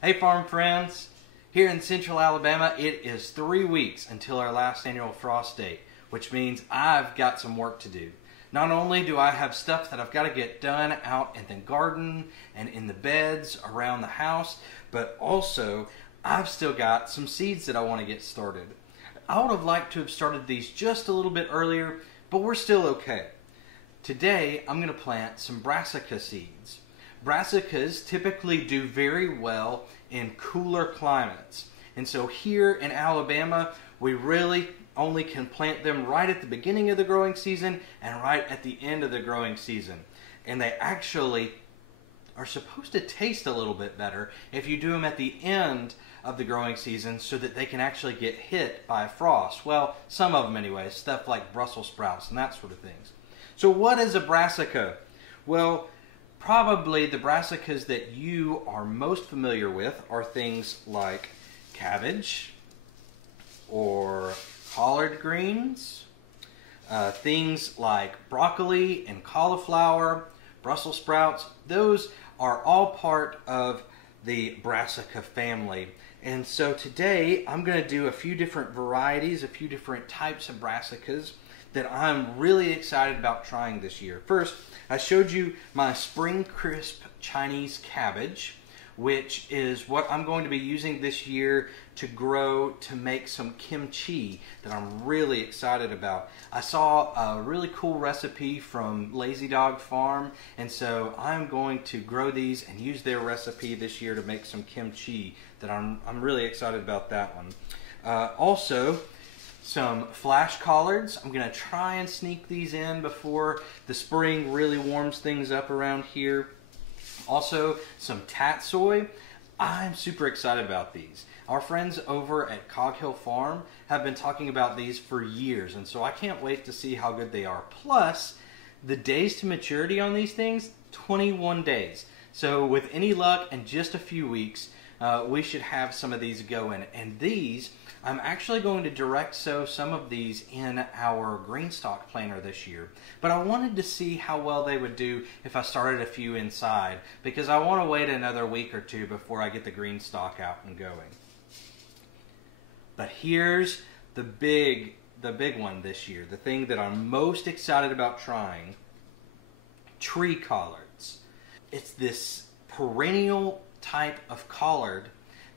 Hey farm friends! Here in central Alabama, it is 3 weeks until our last annual frost date, which means I've got some work to do. Not only do I have stuff that I've got to get done out in the garden and in the beds around the house, but also I've still got some seeds that I want to get started. I would have liked to have started these just a little bit earlier, but we're still okay. Today I'm going to plant some brassica seeds. Brassicas typically do very well in cooler climates. And so here in Alabama, we really only can plant them right at the beginning of the growing season and right at the end of the growing season. And they actually are supposed to taste a little bit better if you do them at the end of the growing season so that they can actually get hit by frost. Well, some of them anyway, stuff like Brussels sprouts and that sort of things. So what is a brassica? Well, probably the brassicas that you are most familiar with are things like cabbage or collard greens, things like broccoli and cauliflower, Brussels sprouts. Those are all part of the brassica family. And so today I'm going to do a few different varieties, a few different types of brassicas that I'm really excited about trying this year. First, I showed you my spring crisp Chinese cabbage, which is what I'm going to be using this year to grow to make some kimchi that I'm really excited about. I saw a really cool recipe from Lazy Dog Farm, and so I'm going to grow these and use their recipe this year to make some kimchi that I'm really excited about that one. Also, some flash collards. I'm going to try and sneak these in before the spring really warms things up around here. Also, some tatsoi. I'm super excited about these. Our friends over at Cog Hill Farm have been talking about these for years, and so I can't wait to see how good they are. Plus, the days to maturity on these things, 21 days. So with any luck and just a few weeks, we should have some of these going. And these, I'm actually going to direct sow some of these in our green stock planter this year. But I wanted to see how well they would do if I started a few inside, because I want to wait another week or two before I get the green stock out and going. But here's the big one this year, the thing that I'm most excited about trying: tree collards. It's this perennial type of collard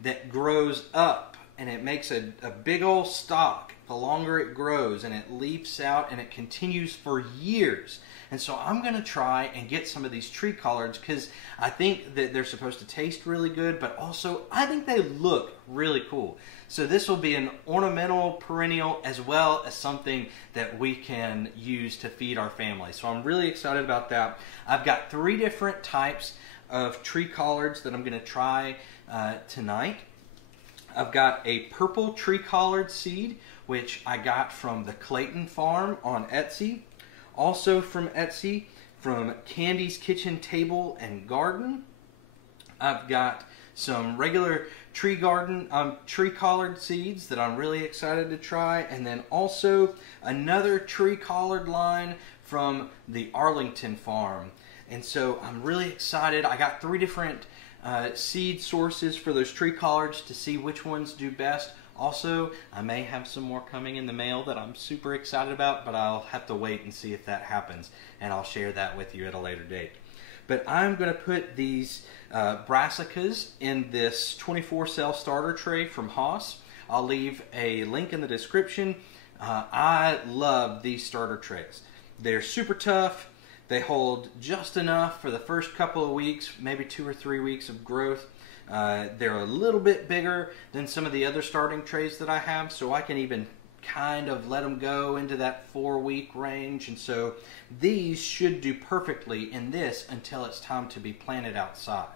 that grows up and it makes a big old stalk the longer it grows, and it leaps out and it continues for years. And so I'm going to try and get some of these tree collards because I think that they're supposed to taste really good, but also I think they look really cool. So this will be an ornamental perennial as well as something that we can use to feed our family. So I'm really excited about that. I've got 3 different types of tree collards that I'm going to try tonight. I've got a purple tree collard seed, which I got from the Clayton Farm on Etsy. Also from Etsy, from Candy's Kitchen Table and Garden. I've got some regular tree collard seeds that I'm really excited to try, and then also another tree collard line from the Arlington Farm. And so I'm really excited. I got 3 different seed sources for those tree collards to see which ones do best. Also, I may have some more coming in the mail that I'm super excited about, but I'll have to wait and see if that happens, and I'll share that with you at a later date. But I'm going to put these brassicas in this 24-cell starter tray from Haas. I'll leave a link in the description. I love these starter trays. They're super tough. They hold just enough for the first couple of weeks, maybe 2 or 3 weeks of growth. They're a little bit bigger than some of the other starting trays that I have, so I can even kind of let them go into that 4-week range. And so these should do perfectly in this until it's time to be planted outside.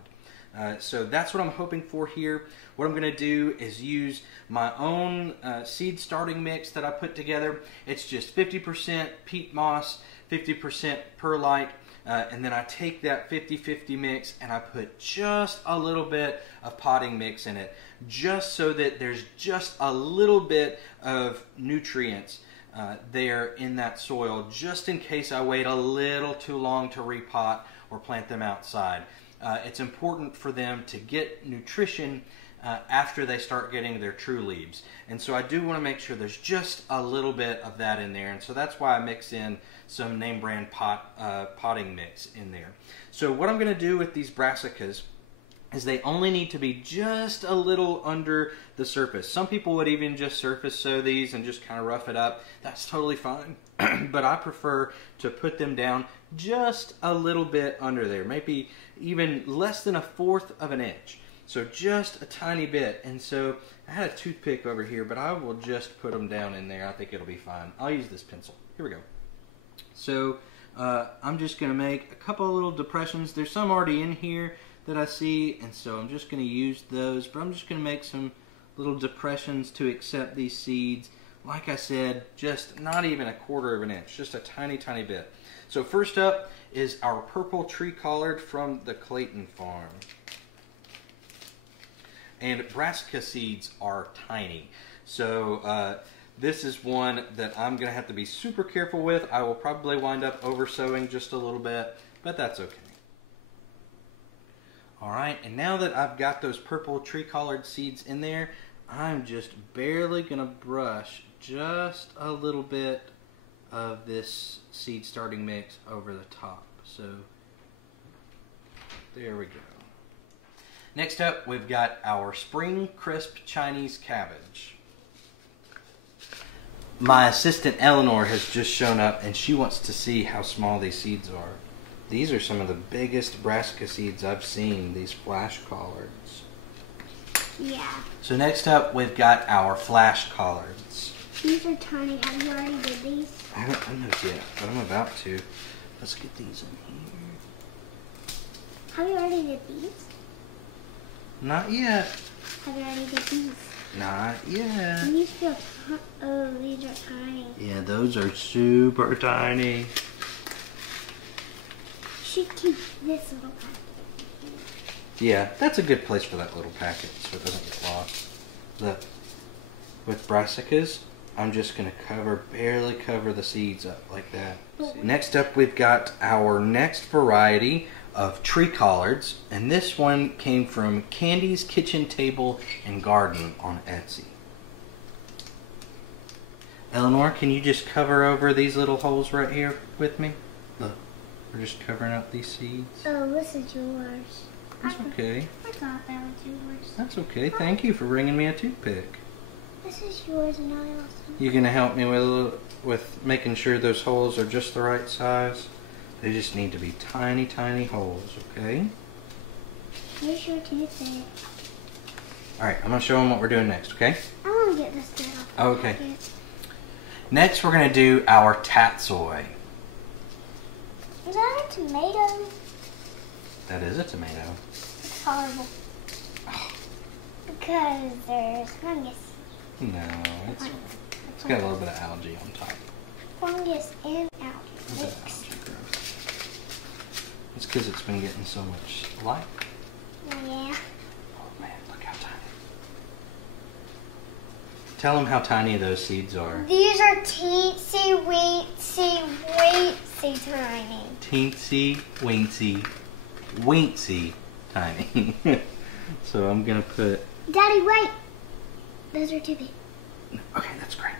So that's what I'm hoping for here. What I'm going to do is use my own seed starting mix that I put together. It's just 50% peat moss, 50% perlite, and then I take that 50-50 mix and I put just a little bit of potting mix in it, just so that there's just a little bit of nutrients there in that soil, just in case I wait a little too long to repot or plant them outside. it's important for them to get nutrition after they start getting their true leaves. And so I do want to make sure there's just a little bit of that in there. And so that's why I mix in some name brand potting mix in there. So what I'm going to do with these brassicas is they only need to be just a little under the surface. Some people would even just surface sow these and just kind of rough it up. That's totally fine. But I prefer to put them down just a little bit under there, maybe even less than 1/4 of an inch. So just a tiny bit. And so I had a toothpick over here, but I will just put them down in there. I think it'll be fine. I'll use this pencil. Here we go. So I'm just going to make a couple of little depressions. There's some already in here that I see, and so I'm just going to use those. But I'm just going to make some little depressions to accept these seeds. Like I said, just not even 1/4 of an inch, just a tiny, tiny bit. So first up is our purple tree collard from the Clayton farm. And brassica seeds are tiny. So this is one that I'm going to have to be super careful with. I will probably wind up oversowing just a little bit, but that's okay. Alright, and now that I've got those purple tree collard seeds in there, I'm just barely going to brush just a little bit of this seed starting mix over the top. So there we go. Next up, we've got our spring crisp Chinese cabbage. My assistant Eleanor has just shown up and she wants to see how small these seeds are. These are some of the biggest brassica seeds I've seen, these flash collards. Yeah. So next up, we've got our flash collards. These are tiny. Have you already did these? I haven't done those yet, but I'm about to. Let's get these in here. Have you already did these? Not yet. Have you already did these? Not yet. These feel oh, these are tiny. Yeah, those are super tiny. Should keep this little packet. Yeah, that's a good place for that little packet so it doesn't get lost. Look, with brassicas, I'm just going to barely cover the seeds up like that. Next up, we've got our next variety of tree collards, and this one came from Candy's Kitchen Table and Garden on Etsy. Eleanor, can you just cover over these little holes right here with me? Look, we're just covering up these seeds. Oh, this is yours. That's okay. I thought that was yours. That's okay. Thank you for bringing me a toothpick. This is yours, and I also. You gonna help me with making sure those holes are just the right size? They just need to be tiny, tiny holes, okay? Here's your toothpick. Alright, I'm gonna show them what we're doing next, okay? I want to get this bit off. Oh, okay. Next, we're gonna do our tatsoi. Is that a tomato? That is a tomato. It's horrible. Oh. Because there's fungus. No, it's got a little bit of algae on top. Fungus and algae. Look at that algae growth. It's because it's been getting so much light. Yeah. Oh man, look how tiny. Tell them how tiny those seeds are. These are teensy, weensy tiny. Teensy, weensy, tiny. So I'm gonna put. Daddy, wait. Those are too big. Okay, that's great.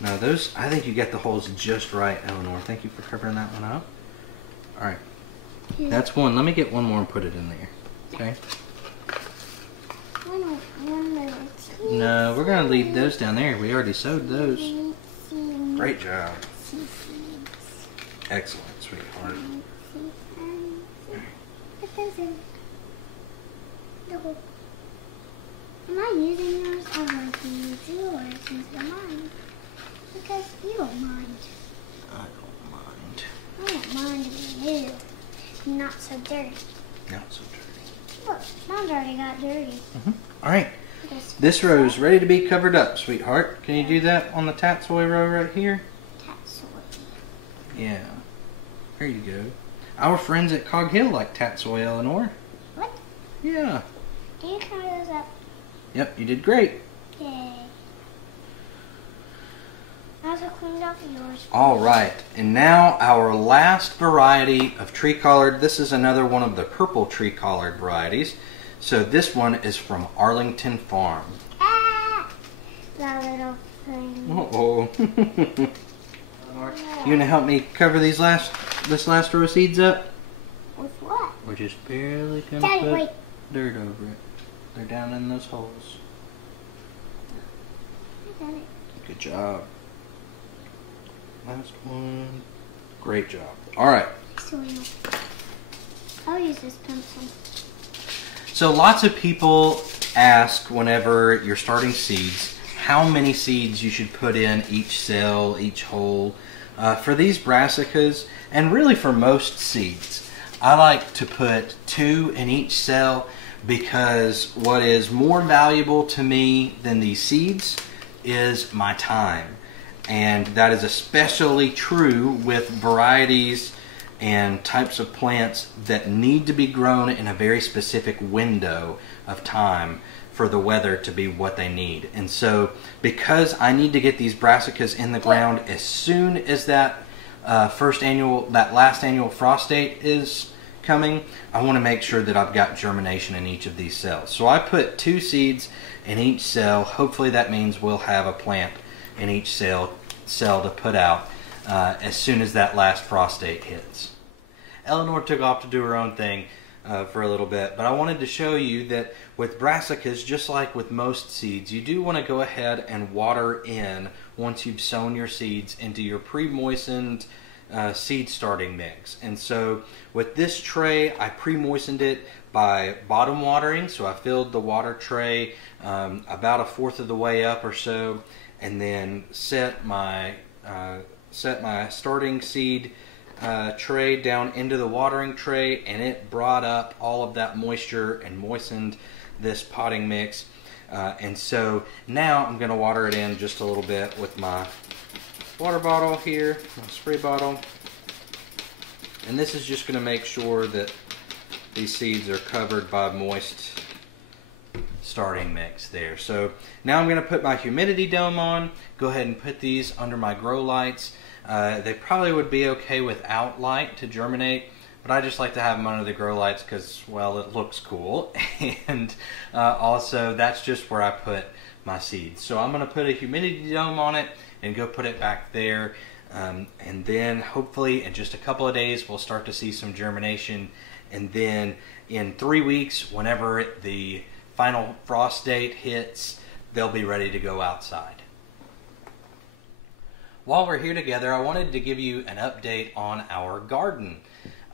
Now those, I think you get the holes just right, Eleanor. Thank you for covering that one up. All right, that's one. Let me get one more and put it in there. Okay. No, we're gonna leave those down there. We already sewed those. Great job. Excellent, sweetheart. Put those in. Am I using yours? I'm going to use yours instead of mine. Because you don't mind. I don't mind. I don't mind being new. Not so dirty. Not so dirty. Look, mine's already got dirty. All right. This row is ready to be covered up, sweetheart. Can you do that on the tatsoi row right here? Tatsoi. Yeah. Here you go. Our friends at Cog Hill like tatsoi, Eleanor. What? Yeah. Can you cover those up? Yep, you did great. Yay. I was also cleaned off yours. All right, and now our last variety of tree collard. This is another one of the purple tree collard varieties. So this one is from Arlington Farm. Ah! That little thing. Uh-oh. You gonna help me cover this last row of seeds up? With what? We're just barely gonna Daddy, put wait. dirt over it. They're down in those holes. I got it. Good job. Last one. Great job. All right. Soil. I'll use this pencil. So lots of people ask whenever you're starting seeds, how many seeds you should put in each cell, each hole. For these brassicas, and really for most seeds, I like to put 2 in each cell because what is more valuable to me than these seeds is my time. And that is especially true with varieties and types of plants that need to be grown in a very specific window of time for the weather to be what they need. And so because I need to get these brassicas in the ground as soon as that last annual frost date is coming, I want to make sure that I've got germination in each of these cells. So I put 2 seeds in each cell. Hopefully that means we'll have a plant in each cell to put out as soon as that last frost date hits. Eleanor took off to do her own thing for a little bit, but I wanted to show you that with brassicas, just like with most seeds, you do want to go ahead and water in once you've sown your seeds into your pre-moistened seed starting mix. And so with this tray, I pre-moistened it by bottom watering. So I filled the water tray about 1/4 of the way up or so, and then set my starting seed tray down into the watering tray, and it brought up all of that moisture and moistened this potting mix. And so now I'm going to water it in just a little bit with my water bottle here, my spray bottle. And this is just going to make sure that these seeds are covered by moist starting mix there. So now I'm going to put my humidity dome on. Go ahead and put these under my grow lights. They probably would be okay without light to germinate, but I just like to have them under the grow lights because, well, it looks cool. And also that's just where I put my seeds. So I'm going to put a humidity dome on it and go put it back there. And then hopefully in just a couple of days we'll start to see some germination. And then in 3 weeks, whenever the final frost date hits, they'll be ready to go outside. While we're here together, I wanted to give you an update on our garden.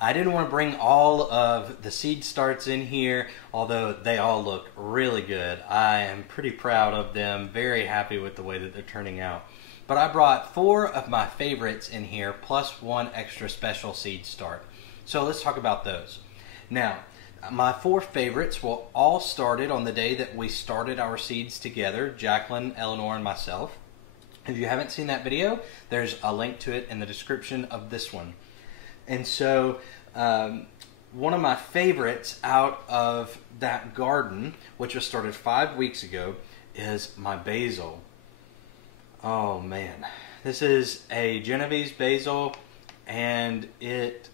I didn't want to bring all of the seed starts in here, although they all look really good. I am pretty proud of them, very happy with the way that they're turning out. But I brought 4 of my favorites in here, plus 1 extra special seed start. So let's talk about those. Now, my 4 favorites will all started on the day that we started our seeds together, Jacqueline, Eleanor, and myself. If you haven't seen that video, there's a link to it in the description of this one. And so one of my favorites out of that garden, which was started 5 weeks ago, is my basil. Oh man, this is a Genovese basil, and it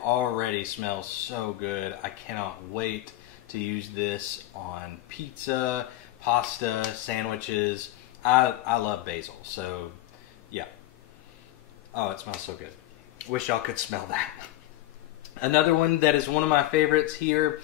already smells so good. I cannot wait to use this on pizza, pasta, sandwiches. I love basil, so yeah. Oh, it smells so good. Wish y'all could smell that. Another one that is one of my favorites here,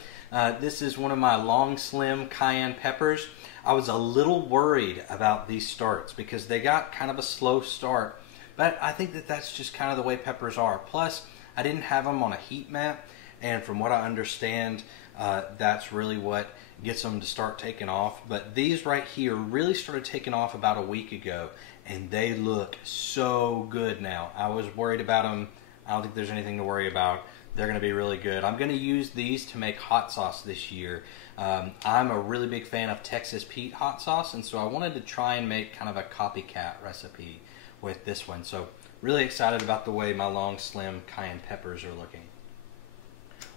this is one of my long slim cayenne peppers. I was a little worried about these starts because they got kind of a slow start, but I think that that's just kind of the way peppers are. Plus, I didn't have them on a heat map, and from what I understand, that's really what gets them to start taking off. But these right here really started taking off about a week ago, and they look so good now. I was worried about them. I don't think there's anything to worry about. They're going to be really good. I'm going to use these to make hot sauce this year. I'm a really big fan of Texas Pete hot sauce, and so I wanted to try and make kind of a copycat recipe with this one. So really excited about the way my long slim cayenne peppers are looking.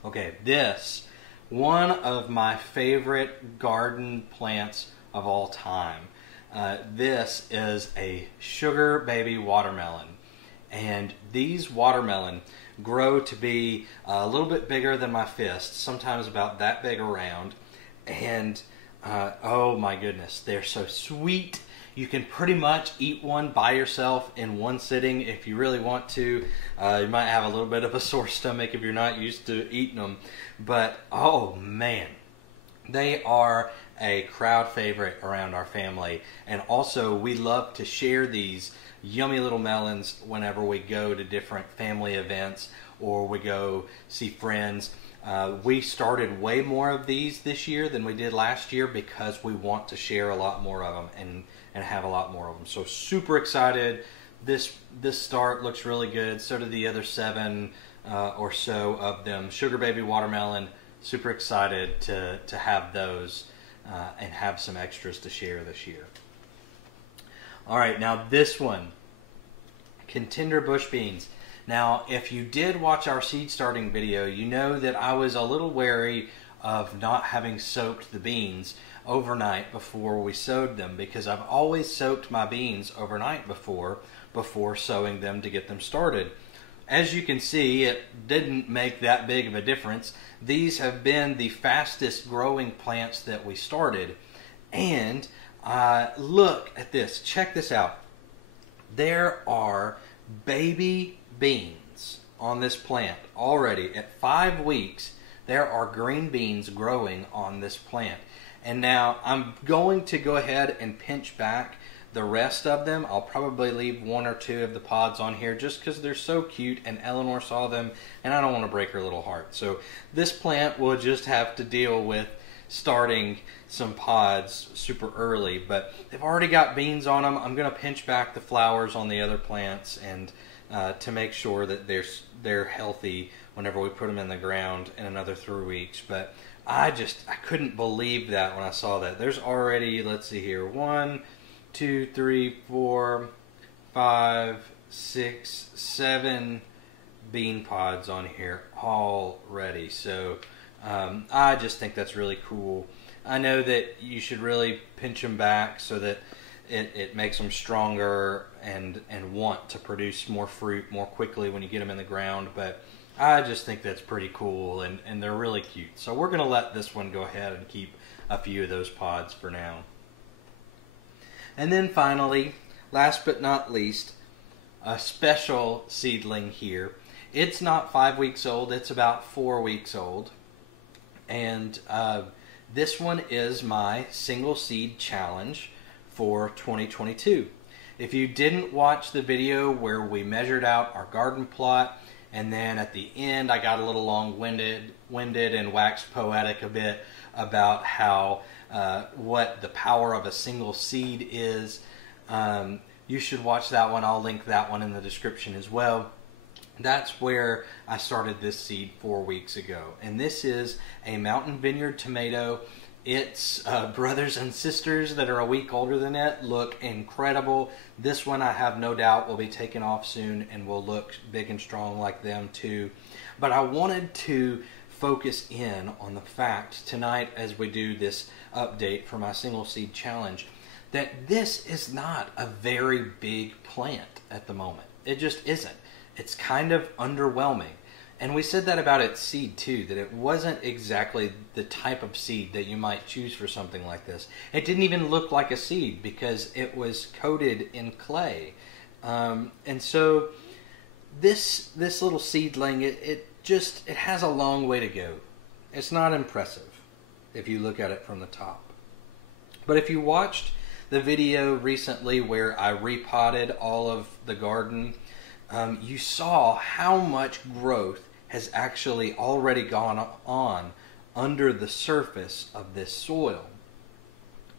Okay, this, one of my favorite garden plants of all time. This is a sugar baby watermelon. And these watermelon grow to be a little bit bigger than my fist, sometimes about that big around. And oh my goodness, they're so sweet. You can pretty much eat one by yourself in one sitting if you really want to. You might have a little bit of a sore stomach if you're not used to eating them. But oh man, they are a crowd favorite around our family. And also we love to share these yummy little melons whenever we go to different family events or we go see friends. We started way more of these this year than we did last year because we want to share a lot more of them and have a lot more of them. So super excited. This start looks really good. So do the other 7 or so of them. Sugar baby watermelon. Super excited to have those and have some extras to share this year. All right, now this one, contender bush beans. Now, if you did watch our seed starting video, you know that I was a little wary of not having soaked the beans overnight before we sowed them, because I've always soaked my beans overnight before sowing them to get them started. As you can see, it didn't make that big of a difference. These have been the fastest growing plants that we started. And look at this. Check this out. There are baby beans on this plant already. At 5 weeks, there are green beans growing on this plant. And now I'm going to go ahead and pinch back the rest of them. I'll probably leave 1 or 2 of the pods on here just because they're so cute and Eleanor saw them and I don't want to break her little heart. So this plant will just have to deal with starting some pods super early, but they've already got beans on them. I'm going to pinch back the flowers on the other plants and to make sure that they're healthy whenever we put them in the ground in another 3 weeks. But I couldn't believe that when I saw that. There's already, let's see here, 1, 2, 3, 4, 5, 6, 7 bean pods on here already. So I just think that's really cool. I know that you should really pinch them back so that it makes them stronger and want to produce more fruit more quickly when you get them in the ground. But I just think that's pretty cool and they're really cute. So we're going to let this one go ahead and keep a few of those pods for now. And then finally, last but not least, a special seedling here. It's not 5 weeks old, it's about 4 weeks old. And this one is my single seed challenge for 2022. If you didn't watch the video where we measured out our garden plot, and then at the end I got a little long-winded and waxed poetic a bit about how what the power of a single seed is, you should watch that one. I'll link that one in the description as well. That's where I started this seed 4 weeks ago. And this is a Mountain Vineyard tomato. Its brothers and sisters that are a week older than it look incredible. This one I have no doubt will be taken off soon and will look big and strong like them too. But I wanted to focus in on the fact tonight as we do this update for my single seed challenge that this is not a very big plant at the moment. It just isn't. It's kind of underwhelming. And we said that about its seed too, that it wasn't exactly the type of seed that you might choose for something like this. It didn't even look like a seed because it was coated in clay. And so this little seedling, it has a long way to go. It's not impressive if you look at it from the top. But if you watched the video recently where I repotted all of the garden, you saw how much growth has actually already gone on under the surface of this soil.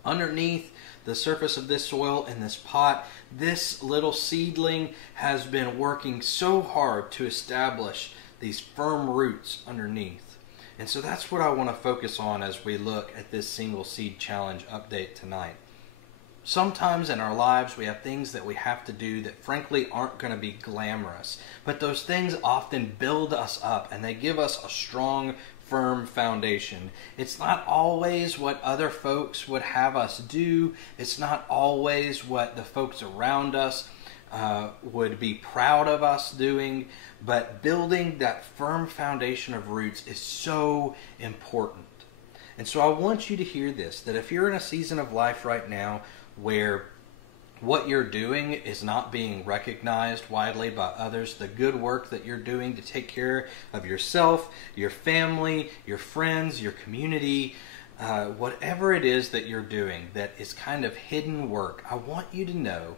Underneath the surface of this soil in this pot, this little seedling has been working so hard to establish these firm roots underneath. And so that's what I want to focus on as we look at this single seed challenge update tonight. Sometimes in our lives we have things that we have to do that frankly aren't going to be glamorous, but those things often build us up and they give us a strong, firm foundation. It's not always what other folks would have us do. It's not always what the folks around us would be proud of us doing. But building that firm foundation of roots is so important. And so I want you to hear this, that if you're in a season of life right now where what you're doing is not being recognized widely by others, the good work that you're doing to take care of yourself, your family, your friends, your community, whatever it is that you're doing that is kind of hidden work, I want you to know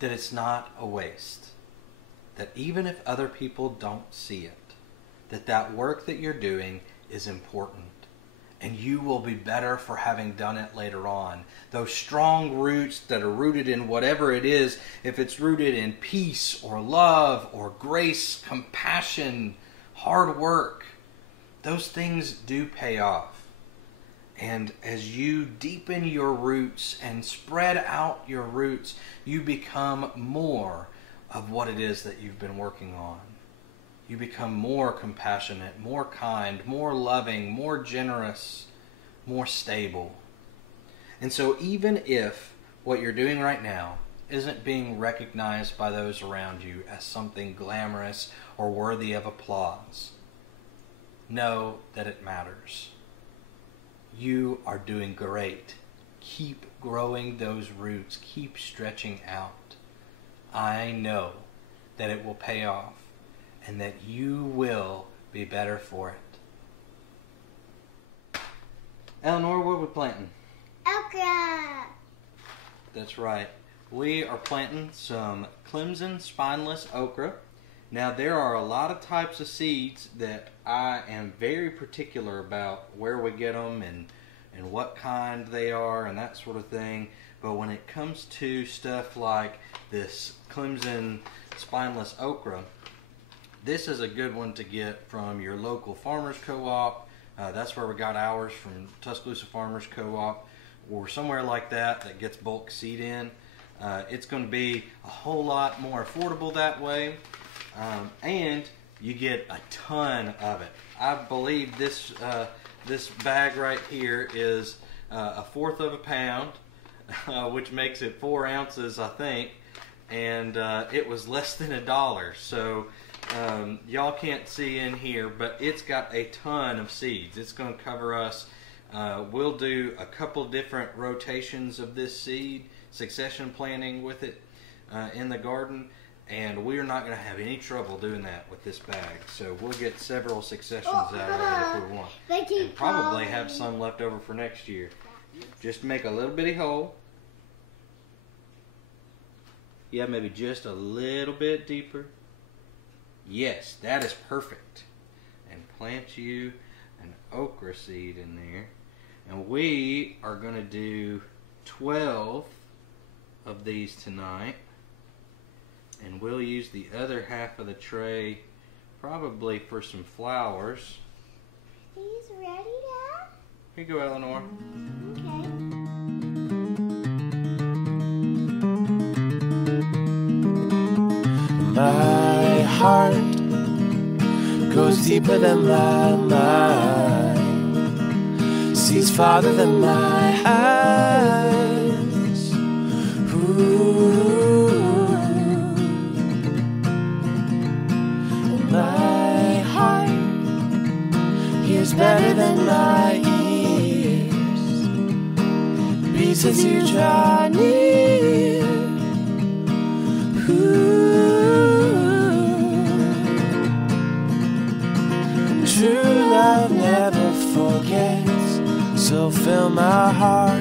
that it's not a waste. That even if other people don't see it, that work that you're doing is important. And you will be better for having done it later on. Those strong roots that are rooted in whatever it is, if it's rooted in peace or love or grace, compassion, hard work, those things do pay off. And as you deepen your roots and spread out your roots, you become more of what it is that you've been working on. You become more compassionate, more kind, more loving, more generous, more stable. And so even if what you're doing right now isn't being recognized by those around you as something glamorous or worthy of applause, know that it matters. You are doing great. Keep growing those roots. Keep stretching out. I know that it will pay off, and that you will be better for it. Eleanor, what are we planting? Okra. That's right. We are planting some Clemson spineless okra. Now, there are a lot of types of seeds that I am very particular about where we get them and what kind they are and that sort of thing. But when it comes to stuff like this Clemson spineless okra, this is a good one to get from your local farmers co-op. That's where we got ours, from Tuscaloosa Farmers Co-op, or somewhere like that gets bulk seed in. It's going to be a whole lot more affordable that way, and you get a ton of it. I believe this bag right here is 1/4 of a pound, which makes it 4 ounces, I think, and it was less than $1. So y'all can't see in here, but it's got a ton of seeds. It's going to cover us. We'll do a couple different rotations of this seed, succession planting with it in the garden, and we're not going to have any trouble doing that with this bag. So we'll get several successions out of it if we want, and probably have some left over for next year. Just make a little bitty hole. Yeah, maybe just a little bit deeper. Yes, that is perfect. And plant you an okra seed in there. And we are going to do 12 of these tonight. And we'll use the other half of the tray probably for some flowers. Are you ready, Dad? Here you go, Eleanor. Okay. My heart goes deeper than my mind, sees farther than my eyes. Ooh. My heart hears better than my ears, beats as you draw near. Ooh. True love never forgets, so fill my heart,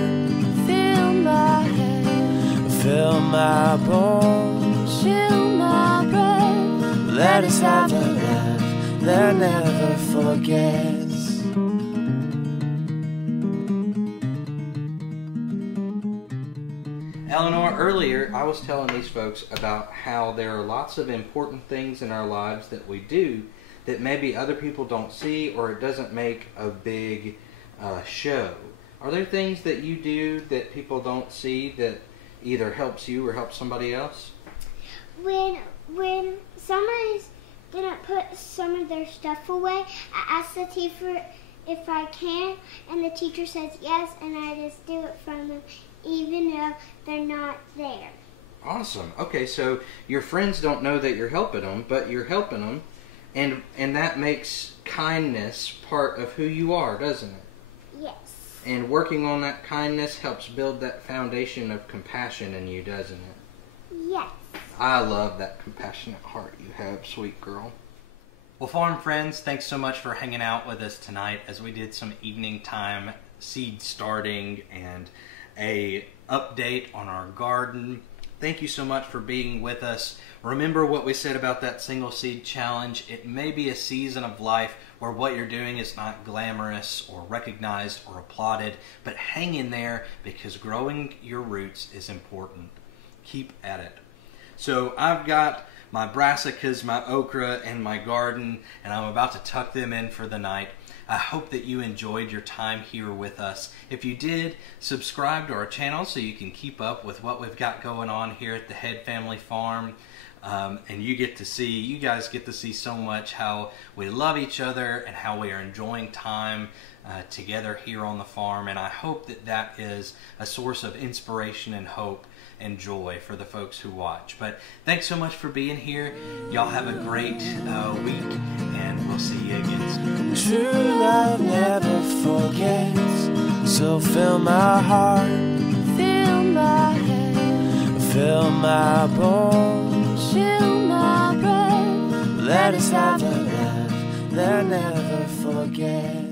fill my head, fill my bones, fill my breath. Let us have a love that never forgets. Eleanor, earlier I was telling these folks about how there are lots of important things in our lives that we do that maybe other people don't see, or it doesn't make a big show. Are there things that you do that people don't see that either helps you or helps somebody else? When summer is didn't put some of their stuff away. I asked the teacher if I can, and the teacher says yes, and I just do it from them even though they're not there. Awesome. Okay, so your friends don't know that you're helping them, but you're helping them, and that makes kindness part of who you are, doesn't it? Yes. And working on that kindness helps build that foundation of compassion in you, doesn't it? Yes. I love that compassionate heart you have, sweet girl. Well, farm friends, thanks so much for hanging out with us tonight as we did some evening time seed starting and a update on our garden. Thank you so much for being with us. Remember what we said about that single seed challenge. It may be a season of life where what you're doing is not glamorous or recognized or applauded, but hang in there because growing your roots is important. Keep at it. So I've got my brassicas, my okra, and my garden, and I'm about to tuck them in for the night. I hope that you enjoyed your time here with us. If you did, subscribe to our channel so you can keep up with what we've got going on here at the Head Family Farm. And you guys get to see so much how we love each other and how we are enjoying time together here on the farm. And I hope that that is a source of inspiration and hope and joy for the folks who watch. But thanks so much for being here. Y'all have a great week, and we'll see you again soon. True love never forgets, so fill my heart, fill my head, fill my bones, fill my breath. Let us have a love that never forgets.